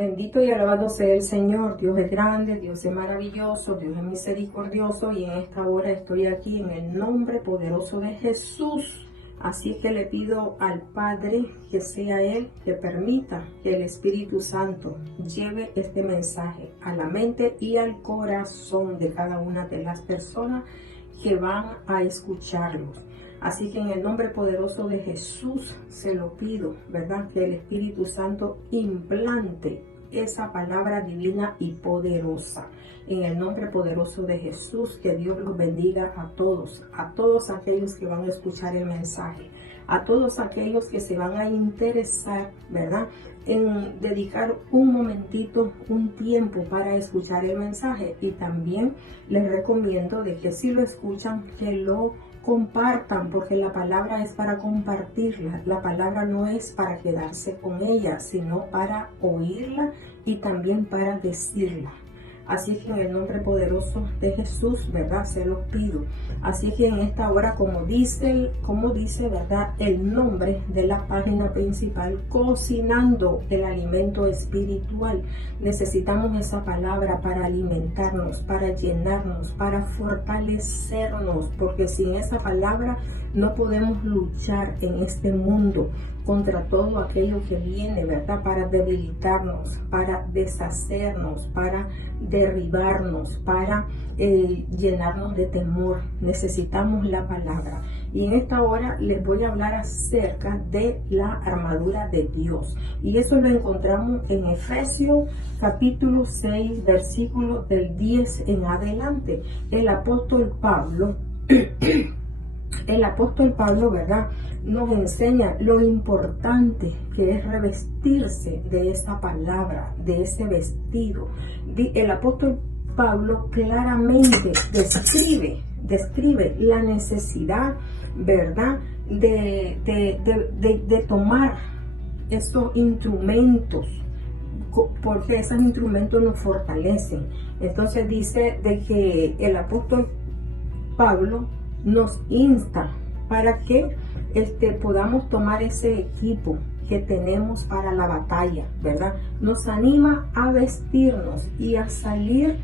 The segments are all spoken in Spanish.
Bendito y alabado sea el Señor. Dios es grande, Dios es maravilloso, Dios es misericordioso, y en esta hora estoy aquí en el nombre poderoso de Jesús. Así que le pido al Padre que sea Él que permita que el Espíritu Santo lleve este mensaje a la mente y al corazón de cada una de las personas que van a escucharlos. Así que en el nombre poderoso de Jesús se lo pido, ¿verdad? Que el Espíritu Santo implante esa palabra divina y poderosa. En el nombre poderoso de Jesús, que Dios los bendiga a todos aquellos que van a escuchar el mensaje, a todos aquellos que se van a interesar, ¿verdad?, en dedicar un momentito, un tiempo para escuchar el mensaje. Y también les recomiendo de que si lo escuchan, que lo compartan, porque la palabra es para compartirla. La palabra no es para quedarse con ella, sino para oírla y también para decirla. Así que en el nombre poderoso de Jesús, ¿verdad?, se los pido. Así que en esta hora, como dice, ¿verdad?, el nombre de la página principal, Cocinando el Alimento Espiritual, necesitamos esa palabra para alimentarnos, para llenarnos, para fortalecernos, porque sin esa palabra no podemos luchar en este mundo contra todo aquello que viene, ¿verdad?, para debilitarnos, para deshacernos, para derribarnos, para llenarnos de temor. Necesitamos la palabra. Y en esta hora les voy a hablar acerca de la armadura de Dios. Y eso lo encontramos en Efesios capítulo 6, versículo del 10 en adelante. El apóstol Pablo ¿verdad?, nos enseña lo importante que es revestirse de esa palabra, de ese vestido. El apóstol Pablo claramente describe la necesidad, ¿verdad?, de tomar estos instrumentos, porque esos instrumentos nos fortalecen. Entonces dice de que el apóstol Pablo nos insta para que podamos tomar ese equipo que tenemos para la batalla, ¿verdad? Nos anima a vestirnos y a salir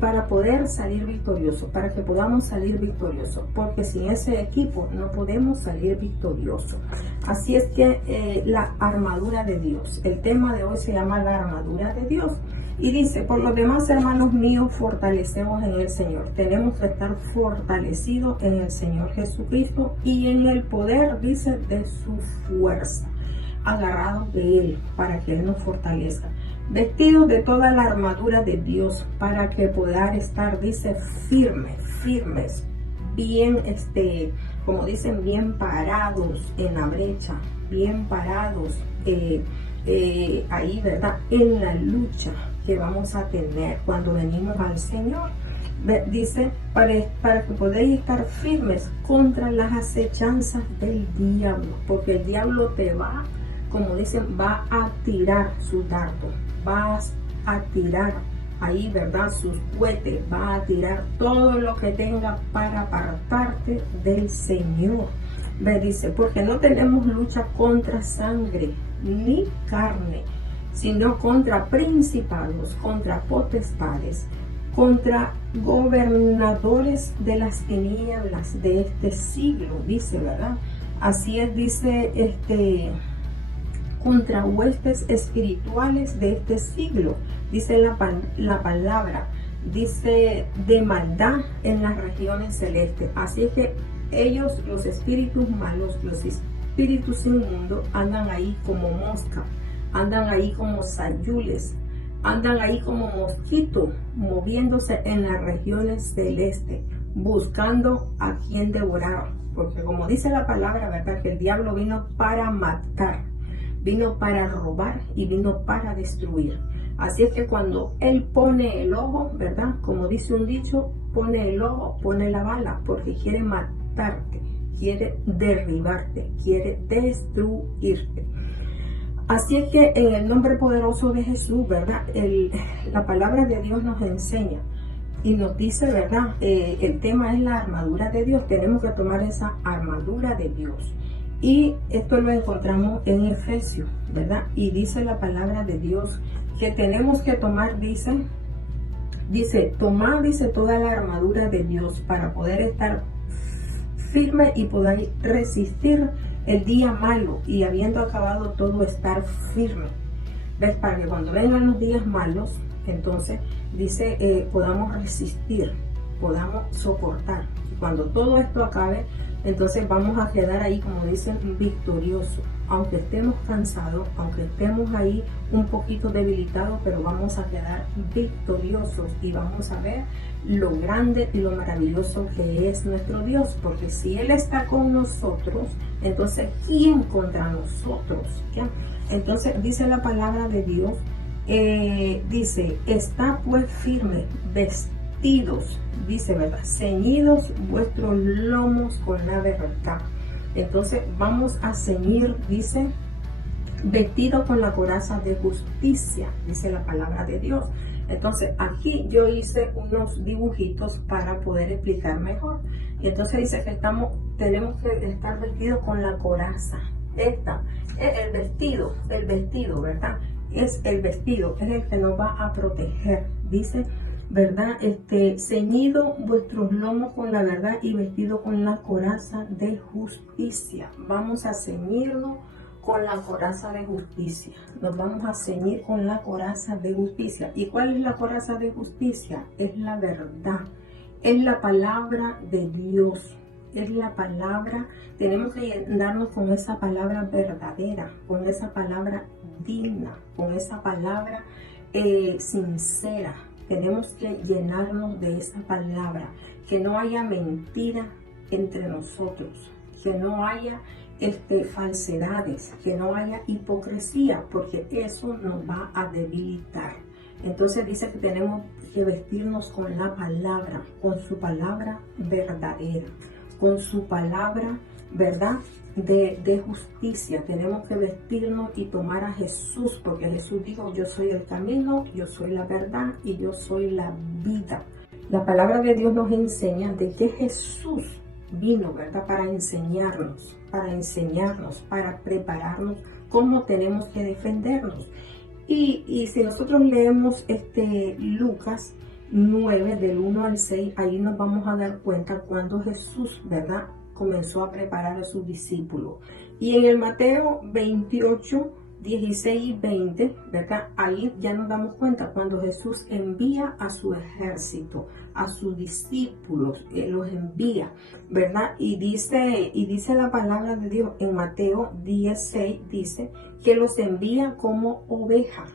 para poder salir victoriosos, para que podamos salir victoriosos, porque sin ese equipo no podemos salir victoriosos. Así es que la armadura de Dios, el tema de hoy se llama la armadura de Dios. Y dice: por lo demás, hermanos míos, fortalecemos en el Señor. Tenemos que estar fortalecidos en el Señor Jesucristo y en el poder, dice, de su fuerza, agarrados de Él, para que Él nos fortalezca. Vestidos de toda la armadura de Dios, para que puedan estar, dice, firmes, bien, como dicen, bien parados en la brecha, bien parados ahí, ¿verdad?, en la lucha que vamos a tener cuando venimos al Señor. Dice, para que podáis estar firmes contra las acechanzas del diablo, porque el diablo te va, como dicen, va a tirar sus dardos, va a tirar ahí, ¿verdad?, sus cohetes, va a tirar todo lo que tenga para apartarte del Señor. Dice, porque no tenemos lucha contra sangre ni carne, sino contra principados, contra potestades, contra gobernadores de las tinieblas de este siglo, dice, ¿verdad? Así es, dice, contra huestes espirituales de este siglo, dice la palabra, dice, de maldad en las regiones celestes. Así es que ellos, los espíritus malos, los espíritus inmundos, andan ahí como mosca, andan ahí como sayules, andan ahí como mosquitos, moviéndose en las regiones celestes, buscando a quien devorar. Porque como dice la palabra, ¿verdad?, que el diablo vino para matar, vino para robar y vino para destruir. Así es que cuando él pone el ojo, ¿verdad?, como dice un dicho, pone el ojo, pone la bala, porque quiere matarte, quiere derribarte, quiere destruirte. Así es que en el nombre poderoso de Jesús, ¿verdad?, la palabra de Dios nos enseña y nos dice, ¿verdad?, el tema es la armadura de Dios. Tenemos que tomar esa armadura de Dios. Y esto lo encontramos en Efesios, ¿verdad? Y dice la palabra de Dios que tenemos que tomar, tomar, dice, toda la armadura de Dios para poder estar firme y poder resistir el día malo y habiendo acabado todo estar firme. ¿Ves? Para que cuando vengan los días malos, entonces dice, podamos resistir, podamos soportar. Y cuando todo esto acabe, entonces vamos a quedar ahí, como dicen, victoriosos. Aunque estemos cansados, aunque estemos ahí un poquito debilitados, pero vamos a quedar victoriosos y vamos a ver lo grande y lo maravilloso que es nuestro Dios. Porque si Él está con nosotros, entonces ¿quién contra nosotros? ¿Ya? Entonces dice la palabra de Dios, dice, está pues firme, vestidos, dice, ¿verdad? Ceñidos vuestros lomos con la verdad. Entonces vamos a ceñir, dice, vestido con la coraza de justicia, dice la palabra de Dios. Entonces aquí yo hice unos dibujitos para poder explicar mejor. Y entonces dice que tenemos que estar vestidos con la coraza. El vestido, ¿verdad? Es el vestido, es el que nos va a proteger. Dice, ¿verdad? Ceñido vuestros lomos con la verdad y vestido con la coraza de justicia. Vamos a ceñirnos con la coraza de justicia. Nos vamos a ceñir con la coraza de justicia. ¿Y cuál es la coraza de justicia? Es la verdad. Es la palabra de Dios. Es la palabra. Tenemos que llenarnos con esa palabra verdadera, con esa palabra digna, con esa palabra sincera. Tenemos que llenarnos de esa palabra, que no haya mentira entre nosotros, que no haya falsedades, que no haya hipocresía, porque eso nos va a debilitar. Entonces dice que tenemos que vestirnos con la palabra, con su palabra verdadera, con su palabra, ¿verdad? De justicia. Tenemos que vestirnos y tomar a Jesús, porque Jesús dijo, yo soy el camino, yo soy la verdad y yo soy la vida. La palabra de Dios nos enseña de que Jesús vino, ¿verdad? Para enseñarnos, para prepararnos cómo tenemos que defendernos. Y si nosotros leemos Lucas 9, del 1 al 6, ahí nos vamos a dar cuenta cuando Jesús, ¿verdad?, comenzó a preparar a sus discípulos. Y en el Mateo 28, 16 y 20, ¿verdad?, ahí ya nos damos cuenta cuando Jesús envía a su ejército, a sus discípulos, los envía, ¿verdad? Y dice la palabra de Dios en Mateo 16, dice que los envía como ovejas.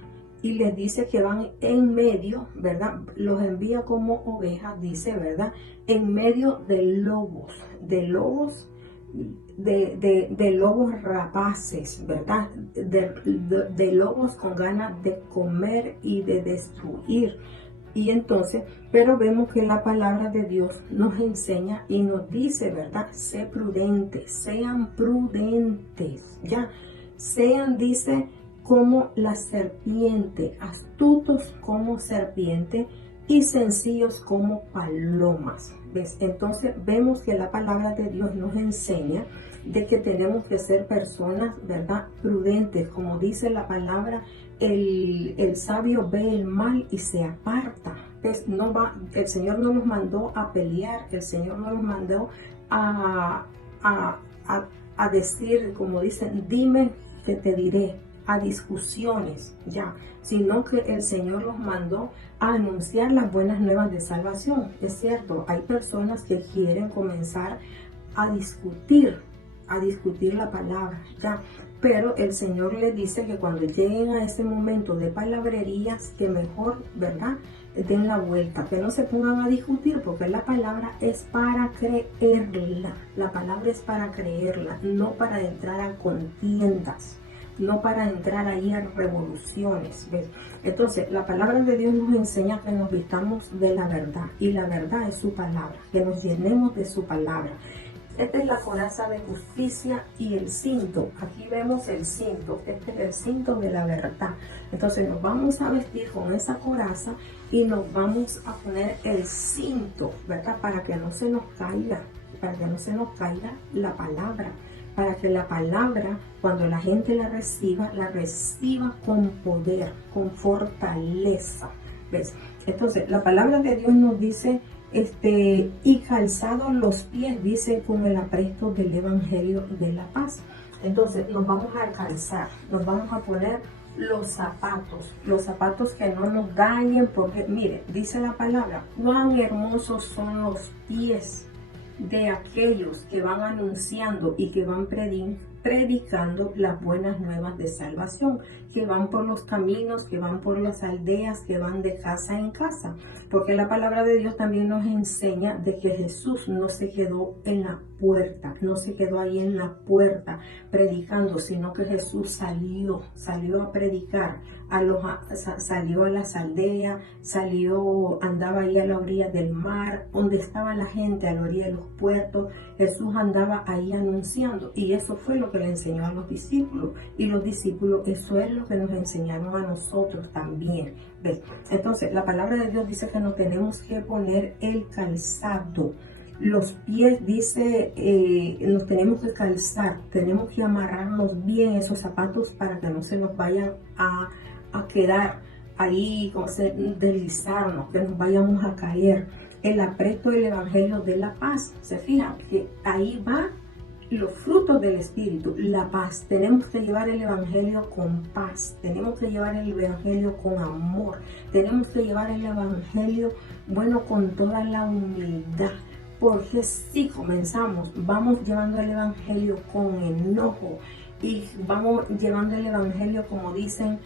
Y les dice que van en medio, ¿verdad? Los envía como ovejas, dice, ¿verdad? En medio de lobos rapaces, ¿verdad? De lobos con ganas de comer y de destruir. Y entonces, pero vemos que la palabra de Dios nos enseña y nos dice, ¿verdad? Sé prudentes, sean prudentes, ¿ya? Sean, dice, como la serpiente, astutos como serpiente y sencillos como palomas. ¿Ves? Entonces vemos que la palabra de Dios nos enseña de que tenemos que ser personas, ¿verdad?, prudentes. Como dice la palabra, el sabio ve el mal y se aparta. ¿Ves? El Señor no nos mandó a pelear, el Señor no nos mandó a decir, como dicen, dime que te diré, a discusiones, ya, sino que el Señor los mandó a anunciar las buenas nuevas de salvación. Es cierto, hay personas que quieren comenzar a discutir la palabra, ya, pero el Señor les dice que cuando lleguen a ese momento de palabrerías, que mejor, ¿verdad?, den la vuelta, que no se pongan a discutir, porque la palabra es para creerla, la palabra es para creerla, no para entrar a contiendas, no para entrar ahí a revoluciones, ¿ves? Entonces, la palabra de Dios nos enseña que nos vistamos de la verdad, y la verdad es su palabra, que nos llenemos de su palabra. Esta es la coraza de justicia y el cinto. Aquí vemos el cinto. Este es el cinto de la verdad. Entonces nos vamos a vestir con esa coraza y nos vamos a poner el cinto, ¿verdad? Para que no se nos caiga la palabra, para que la palabra, cuando la gente la reciba con poder, con fortaleza. ¿Ves? Entonces, la palabra de Dios nos dice, y calzados los pies, dice, con el apresto del evangelio de la paz. Entonces, nos vamos a calzar, nos vamos a poner los zapatos que no nos dañen, porque mire, dice la palabra, cuán hermosos son los pies de aquellos que van anunciando y que van predicando las buenas nuevas de salvación, que van por los caminos, que van por las aldeas, que van de casa en casa, porque la palabra de Dios también nos enseña de que Jesús no se quedó en la puerta, no se quedó ahí en la puerta predicando, sino que Jesús salió a predicar, salió a las aldeas, andaba ahí a la orilla del mar, donde estaba la gente, a la orilla de los puertos. Jesús andaba ahí anunciando, y eso fue lo que le enseñó a los discípulos, y los discípulos, eso es lo que nos enseñaron a nosotros también. ¿Ves? Entonces, la palabra de Dios dice que nos tenemos que poner el calzado. Los pies, dice, nos tenemos que calzar, tenemos que amarrarnos bien esos zapatos para que no se nos vayan a quedar ahí, como se deslizarnos, que nos vayamos a caer. El apresto del evangelio de la paz, se fijan que ahí va los frutos del Espíritu, la paz. Tenemos que llevar el evangelio con paz, tenemos que llevar el evangelio con amor, tenemos que llevar el evangelio, bueno, con toda la humildad. Porque si comenzamos, vamos llevando el evangelio con enojo y vamos llevando el evangelio, como dicen,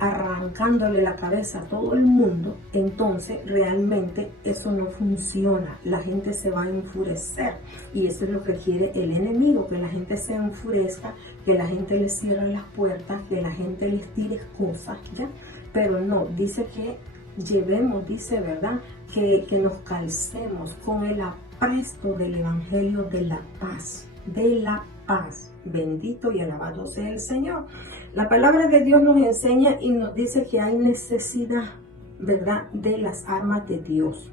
arrancándole la cabeza a todo el mundo, entonces realmente eso no funciona. La gente se va a enfurecer, y eso es lo que quiere el enemigo, que la gente se enfurezca, que la gente les cierre las puertas, que la gente les tire cosas, ¿ya? Pero no, dice que llevemos, dice, ¿verdad? Que nos calcemos con el apresto del evangelio de la paz, Bendito y alabado sea el Señor. La palabra de Dios nos enseña y nos dice que hay necesidad, ¿verdad?, de las armas de Dios.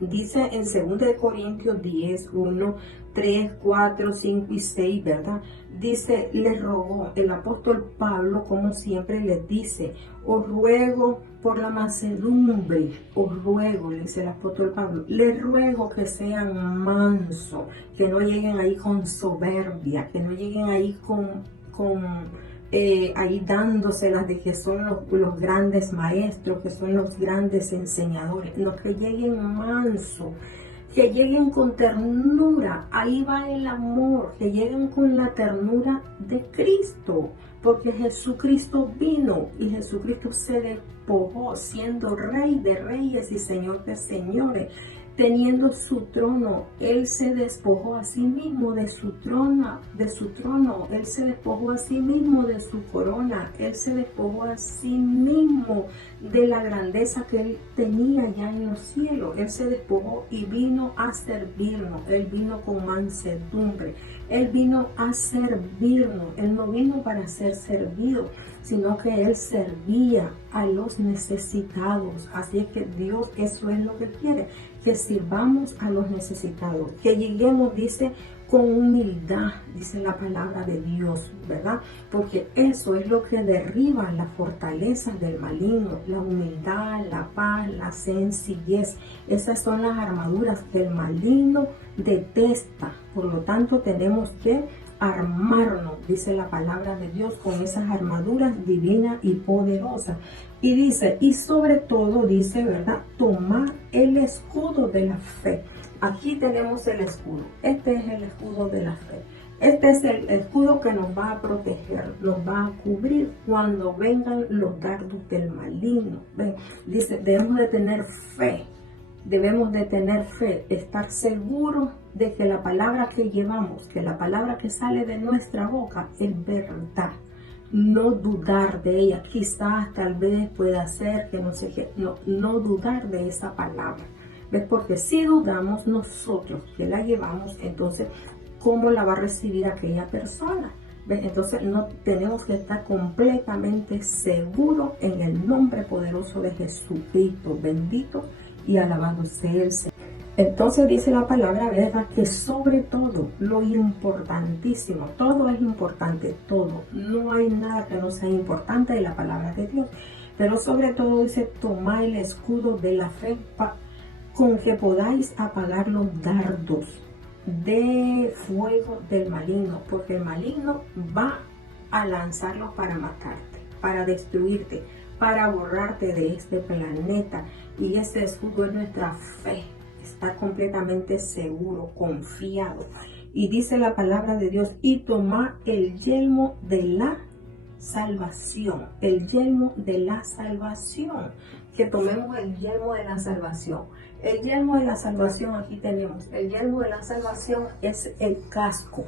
Dice en 2 Corintios 10, 1, 3, 4, 5 y 6, ¿verdad? Dice, les rogó el apóstol Pablo, como siempre les dice, os ruego por la mansedumbre, os ruego, le dice el apóstol Pablo, les ruego que sean mansos, que no lleguen ahí con soberbia, que no lleguen ahí ahí dándoselas de que son los grandes maestros, que son los grandes enseñadores, no, que lleguen mansos, que lleguen con ternura, ahí va el amor, que lleguen con la ternura de Cristo, porque Jesucristo vino y Jesucristo se despojó siendo Rey de Reyes y Señor de Señores. Teniendo su trono, Él se despojó a sí mismo de su trono, Él se despojó a sí mismo de su corona, Él se despojó a sí mismo de la grandeza que Él tenía ya en los cielos. Él se despojó y vino a servirnos, Él vino con mansedumbre, Él vino a servirnos, Él no vino para ser servido, sino que Él servía a los necesitados. Así es que Dios eso es lo que quiere, que sirvamos a los necesitados, que lleguemos, dice, con humildad, dice la palabra de Dios, ¿verdad? Porque eso es lo que derriba las fortalezas del maligno, la humildad, la paz, la sencillez. Esas son las armaduras que el maligno detesta. Por lo tanto, tenemos que armarnos, dice la palabra de Dios, con esas armaduras divinas y poderosas. Y dice, y sobre todo, dice, ¿verdad?, tomar el escudo de la fe. Aquí tenemos el escudo. Este es el escudo de la fe. Este es el escudo que nos va a proteger, nos va a cubrir cuando vengan los dardos del maligno. ¿Ven? Dice, debemos de tener fe. Debemos de tener fe, estar seguros de que la palabra que llevamos, que la palabra que sale de nuestra boca es verdad. No dudar de ella, quizás, tal vez pueda ser que no sé qué, no dudar de esa palabra. ¿Ves? Porque si dudamos nosotros que la llevamos, entonces, ¿cómo la va a recibir aquella persona? ¿Ves? Entonces, no tenemos que estar completamente seguros en el nombre poderoso de Jesucristo. Bendito y alabado sea el Señor. Entonces dice la palabra, ¿verdad? Que sobre todo, lo importantísimo, todo es importante, todo. No hay nada que no sea importante de la palabra de Dios. Pero sobre todo dice, tomad el escudo de la fe con que podáis apagar los dardos de fuego del maligno. Porque el maligno va a lanzarlos para matarte, para destruirte, para borrarte de este planeta. Y ese escudo es nuestra fe. Estar completamente seguro, confiado. Y dice la palabra de Dios, y toma el yelmo de la salvación, el yelmo de la salvación, que tomemos el yelmo de la salvación. El yelmo de la salvación, aquí tenemos, el yelmo de la salvación es el casco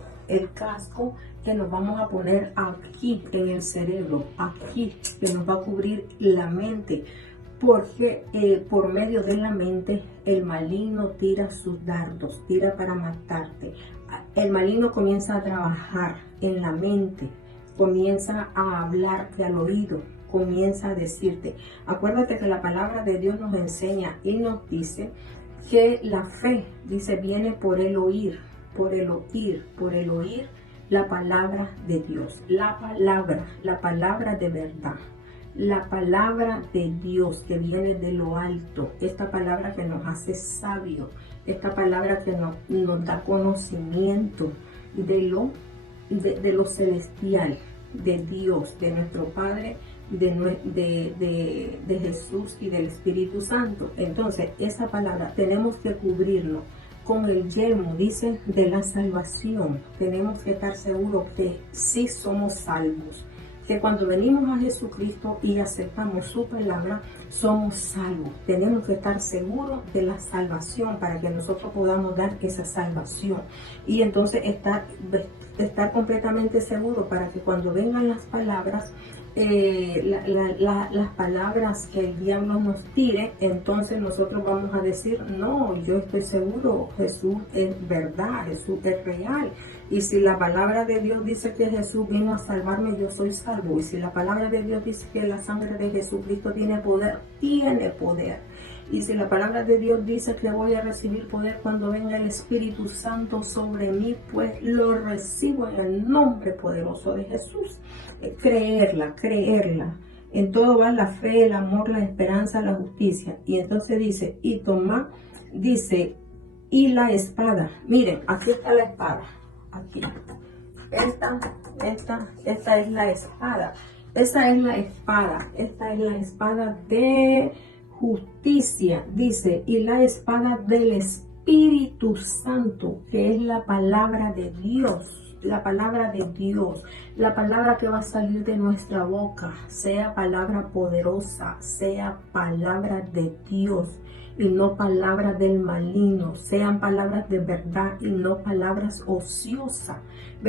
que nos vamos a poner aquí en el cerebro, aquí, que nos va a cubrir la mente, porque por medio de la mente el maligno tira sus dardos, tira para matarte. El maligno comienza a trabajar en la mente, comienza a hablarte al oído, comienza a decirte. Acuérdate que la palabra de Dios nos enseña y nos dice que la fe, dice, viene por el oír la palabra de Dios, la palabra de verdad. La palabra de Dios que viene de lo alto, esta palabra que nos hace sabios, esta palabra que nos da conocimiento de lo celestial, de Dios, de nuestro Padre, de Jesús y del Espíritu Santo. Entonces, esa palabra tenemos que cubrirnos con el yelmo, dice, de la salvación. Tenemos que estar seguros que sí somos salvos, que cuando venimos a Jesucristo y aceptamos su palabra, somos salvos. Tenemos que estar seguros de la salvación para que nosotros podamos dar esa salvación. Y entonces estar completamente seguros para que cuando vengan las palabras, las palabras que el diablo nos tire, entonces nosotros vamos a decir, no, yo estoy seguro, Jesús es verdad, Jesús es real. Y si la palabra de Dios dice que Jesús vino a salvarme, yo soy salvo. Y si la palabra de Dios dice que la sangre de Jesucristo tiene poder, tiene poder. Y si la palabra de Dios dice que voy a recibir poder cuando venga el Espíritu Santo sobre mí, pues lo recibo en el nombre poderoso de Jesús. Creerla. En todo va la fe, el amor, la esperanza, la justicia. Y entonces dice, y toma, dice, y la espada. Miren, aquí está la espada. Aquí. Esta es la espada. Esta es la espada de justicia, dice, y la espada del Espíritu Santo, que es la palabra de Dios, la palabra que va a salir de nuestra boca, sea palabra poderosa, sea palabra de Dios y no palabras del maligno, sean palabras de verdad y no palabras ociosas,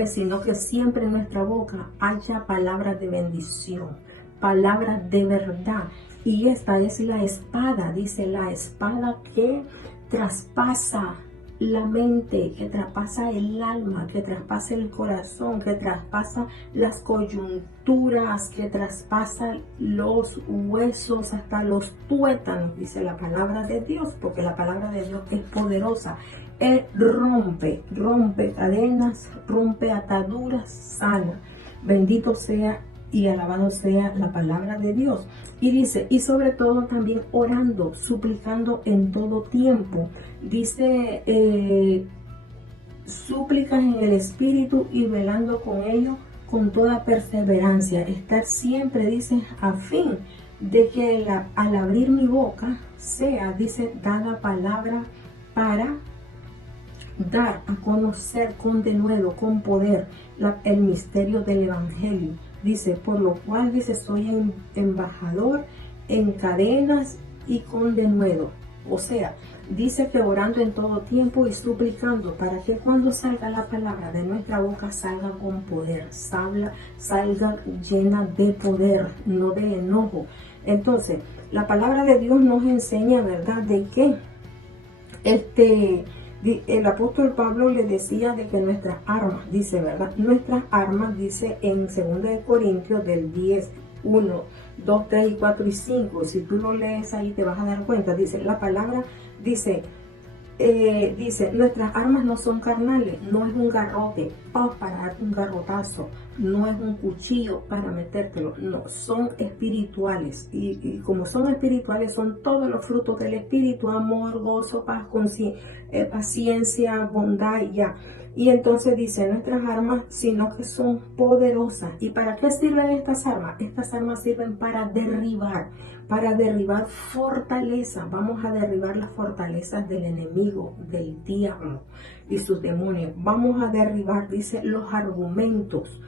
sino que siempre en nuestra boca haya palabras de bendición, palabras de verdad. Y esta es la espada, dice, la espada que traspasa la mente, que traspasa el alma, que traspasa el corazón, que traspasa las coyunturas, que traspasa los huesos hasta los tuétanos, dice la palabra de Dios, porque la palabra de Dios es poderosa. Él rompe cadenas, rompe ataduras, sana. Bendito sea y alabado sea la palabra de Dios. Y dice, y sobre todo también orando, suplicando en todo tiempo. Dice, súplicas en el Espíritu y velando con ello con toda perseverancia. Estar siempre, dice, a fin de que al abrir mi boca sea, dice, dada palabra para dar a conocer con denuedo, con poder, el misterio del Evangelio. Dice, por lo cual, dice, soy embajador en cadenas y con denuedo. O sea, dice que orando en todo tiempo y suplicando para que cuando salga la palabra de nuestra boca salga con poder, salga llena de poder, no de enojo. Entonces, la palabra de Dios nos enseña, ¿verdad?, de que el apóstol Pablo le decía de que nuestras armas, dice, ¿verdad? Nuestras armas, dice en 2 Corintios del 10, 1, 2, 3 y 4 y 5. Si tú lo lees ahí te vas a dar cuenta. Dice la palabra, dice, dice, nuestras armas no son carnales, no es un garrote para darte un garrotazo, no es un cuchillo para metértelo, no, son espirituales. Y como son espirituales, son todos los frutos del espíritu: amor, gozo, paz, paciencia, bondad, y ya. Y entonces dice, nuestras armas, sino que son poderosas. ¿Y para qué sirven estas armas? Estas armas sirven para derribar fortalezas. Vamos a derribar las fortalezas del enemigo, del diablo y sus demonios. Vamos a derribar, dice, los argumentos.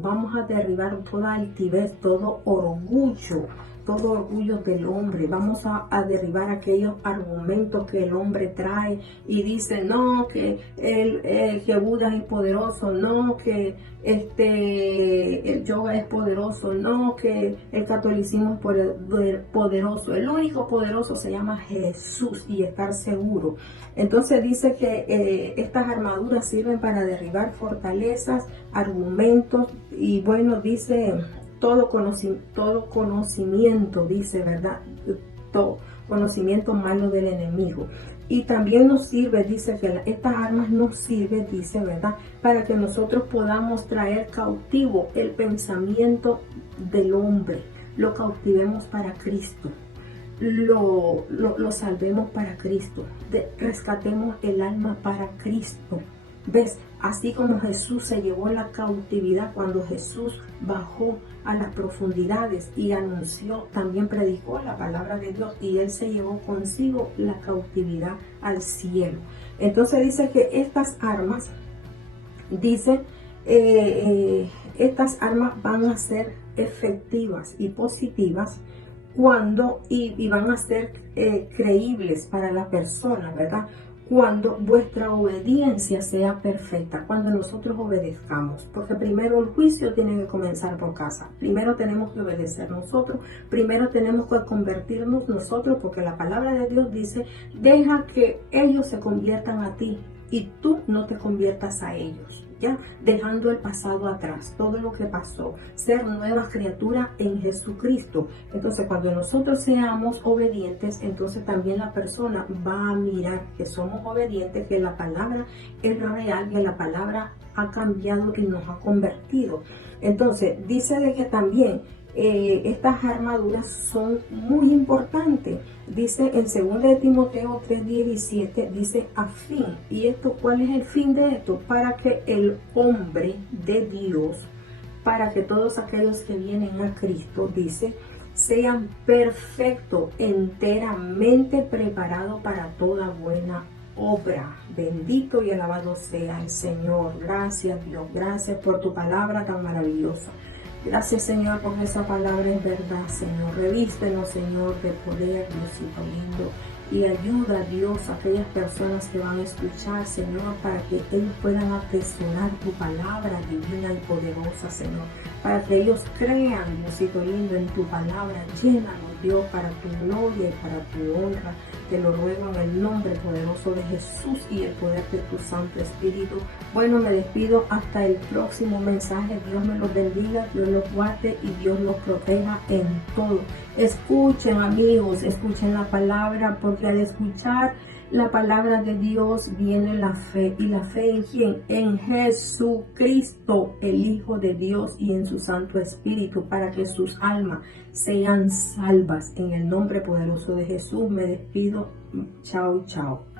Vamos a derribar toda altivez, todo orgullo del hombre. Vamos a derribar aquellos argumentos que el hombre trae y dice, no, que que Buda es poderoso, no, que el yoga es poderoso, no, que el catolicismo es poderoso. El único poderoso se llama Jesús, y estar seguro. Entonces dice que estas armaduras sirven para derribar fortalezas, argumentos, y bueno, dice todo conocimiento, dice, ¿verdad? Todo conocimiento malo del enemigo. Y también nos sirve, dice, que estas armas nos sirven, dice, ¿verdad?, para que nosotros podamos traer cautivo el pensamiento del hombre, lo cautivemos para Cristo, lo salvemos para Cristo, rescatemos el alma para Cristo. ¿Ves? Así como Jesús se llevó la cautividad cuando Jesús bajó a las profundidades y anunció, también predicó la palabra de Dios, y Él se llevó consigo la cautividad al cielo. Entonces dice que estas armas, dice, estas armas van a ser efectivas y positivas cuando, y van a ser creíbles para la persona, ¿verdad?, cuando vuestra obediencia sea perfecta, cuando nosotros obedezcamos, porque primero el juicio tiene que comenzar por casa. Primero tenemos que obedecer nosotros, primero tenemos que convertirnos nosotros, porque la palabra de Dios dice, deja que ellos se conviertan a ti y tú no te conviertas a ellos. Ya, dejando el pasado atrás, todo lo que pasó, ser nueva criatura en Jesucristo. Entonces, cuando nosotros seamos obedientes, entonces también la persona va a mirar que somos obedientes, que la palabra es real, que la palabra ha cambiado y nos ha convertido. Entonces, dice de que también estas armaduras son muy importantes. Dice en 2 de Timoteo 3:17, dice a fin. ¿Y esto cuál es el fin de esto? Para que el hombre de Dios, para que todos aquellos que vienen a Cristo, dice, sean perfectos, enteramente preparados para toda buena obra. Bendito y alabado sea el Señor. Gracias, Dios. Gracias por tu palabra tan maravillosa. Gracias, Señor, porque esa palabra es verdad, Señor. Revístenos, Señor, de poder, Diosito lindo. Y ayuda, Dios, a aquellas personas que van a escuchar, Señor, para que ellos puedan atesorar tu palabra divina y poderosa, Señor. Para que ellos crean, Diosito lindo, en tu palabra. Llénanos, Dios, para tu gloria y para tu honra. Te lo ruego en el nombre poderoso de Jesús y el poder de tu Santo Espíritu. Bueno, me despido hasta el próximo mensaje. Dios me los bendiga, Dios los guarde y Dios los proteja en todo. Escuchen, amigos, escuchen la palabra, porque al escuchar la palabra de Dios viene la fe. ¿Y la fe en quién? En Jesucristo, el Hijo de Dios, y en su Santo Espíritu, para que sus almas sean salvas. En el nombre poderoso de Jesús me despido. Chao, chao.